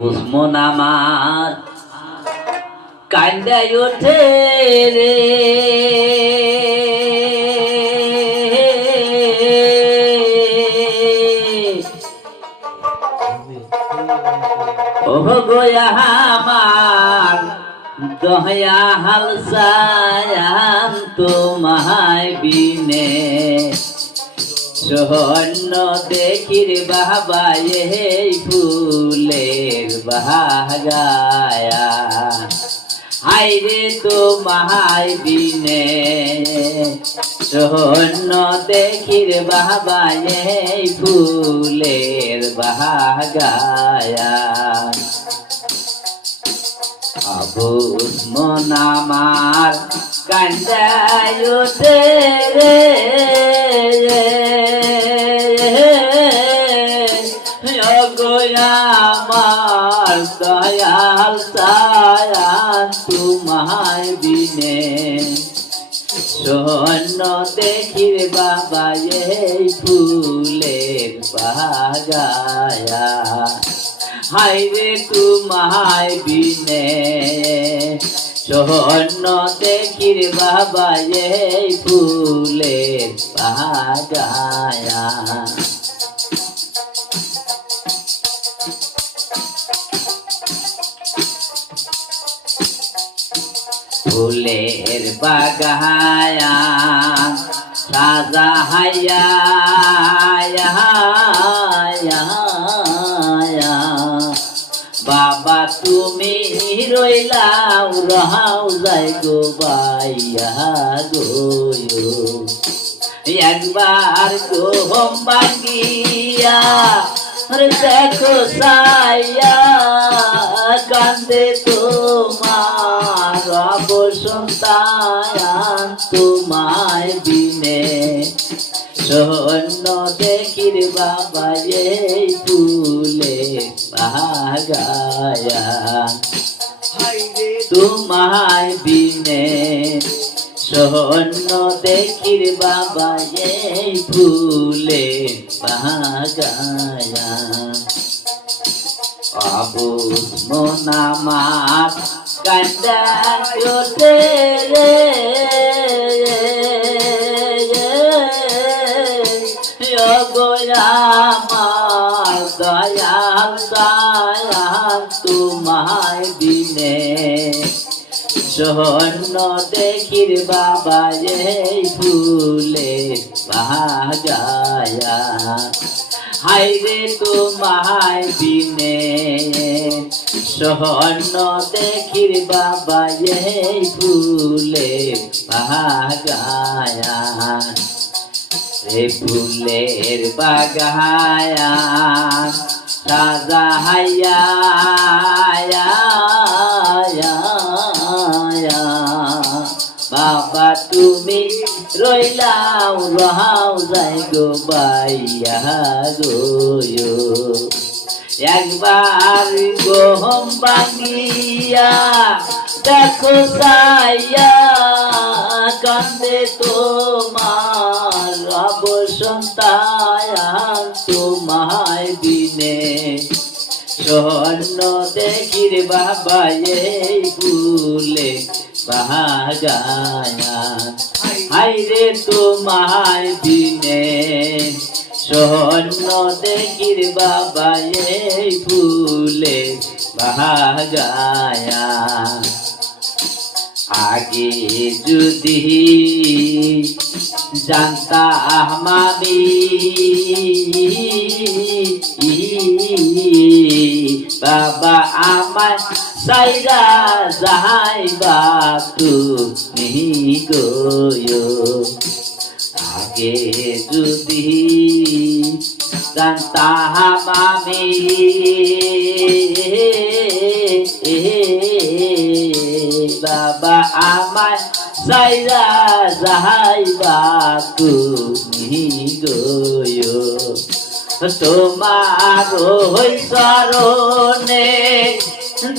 দুশ্মন আমার কান্দায় ওঠে রে, ও গোয়া আমার দয়া হালসায়ান তোমায় বিনে সহন্য দেখির বাবা এই ফুলের বাগায়া হাইরে তোমায় বিনে সহন্য দেখির বাবা এই ফুলের বাগায়া আবুস মন আমার কান্দায় ওঠে রে, আমার দয়াল সায়ান তোমায় বিনে সহন্য দেখির বাবা এই ফুলের বাগায়া হাইরে তোমায় বিনে সহন্য দেখির বাবা এই ফুলের বাগায়া ফুলের বাগায়া সাজাহায়া বাবা তুমি রইলাও রহাও যাই গো বাইয়া গো একবার গো হোম বাগিয়া দেখো সাইয়া কান্দে তোমার অবসন্তান তোমায় বিনে সহন্য দেখির বাবা এই ফুলে বাগায়া তোমায় বিনে সহন্য দেখির বাবা এই ফুলে বাগায়া আবুস মন আমার কান্দায় ওঠে রে, আমার দয়াল সায়ান তোমায় বিনে সহন্য দেখির বাবা এই ফুলে বাগায়া হাইরে তোমায় বিনে সহন্য দেখির বাবা এই ফুলে বাগায়া রে ফুলের বাগায়া সাজাহায়া বাবা তুমি রইলাও রহাও যাই গো বাইয়া গো একবার গো হোম বাগিয়া দেখো সাইয়া কান্দে তোমার অবসন্তান তোমায় বিনে সহন্য দেখির বাবা এই ফুলে বাগায়া হাইরে তোমায় বিনে সহন্য দেখির বাবা এই ফুলে বাগায়া আগে যদি জানতাম আমি বাবা আমার সাইরা যাইবা তুমি গো আগে যদি জানতাম আমি বাবা আমার সাইরা যাইবা তুমি গো তোমার ওই চরণে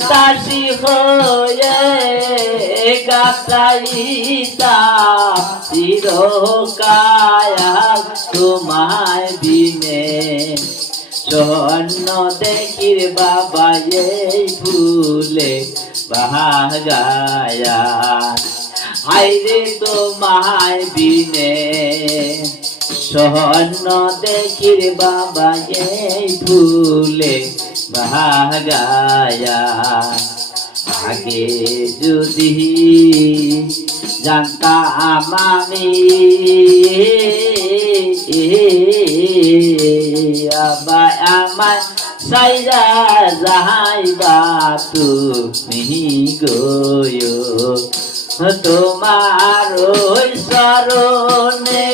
দাসী হয়ে গাতাইতাম চিরকাল তোমায় বিনে স্বর্ণ দেখির বাবা এই ফুলে বাগায়া হাইরে তোমায় বিনে স্বর্ণ দেখির বাবা এই ফুলে বাগায়া আগে যদি জানতাম আমি আবা আমার সাইরা যাইবা তুমি গো তোমার ওই স্মরণে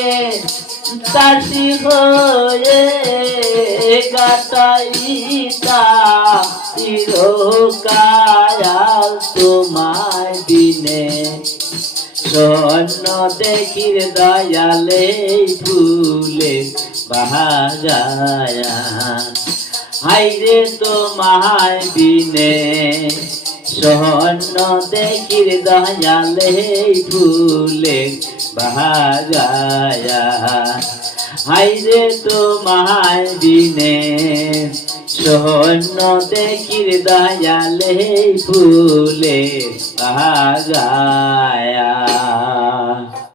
দাসী হয়ে কাটাইতা চিরকাল তোমায় দিনে স্বর্ণ দেখির দয়ালে ফুলে বাগায়া হাইরে তোমায় বিনে স্বর্ণ দেখির দয়ালে ফুলে বাগায়া হাইরে তোমায় বিনে স্বর্ণ দেখির দয়ালে ফুলে বাগায়া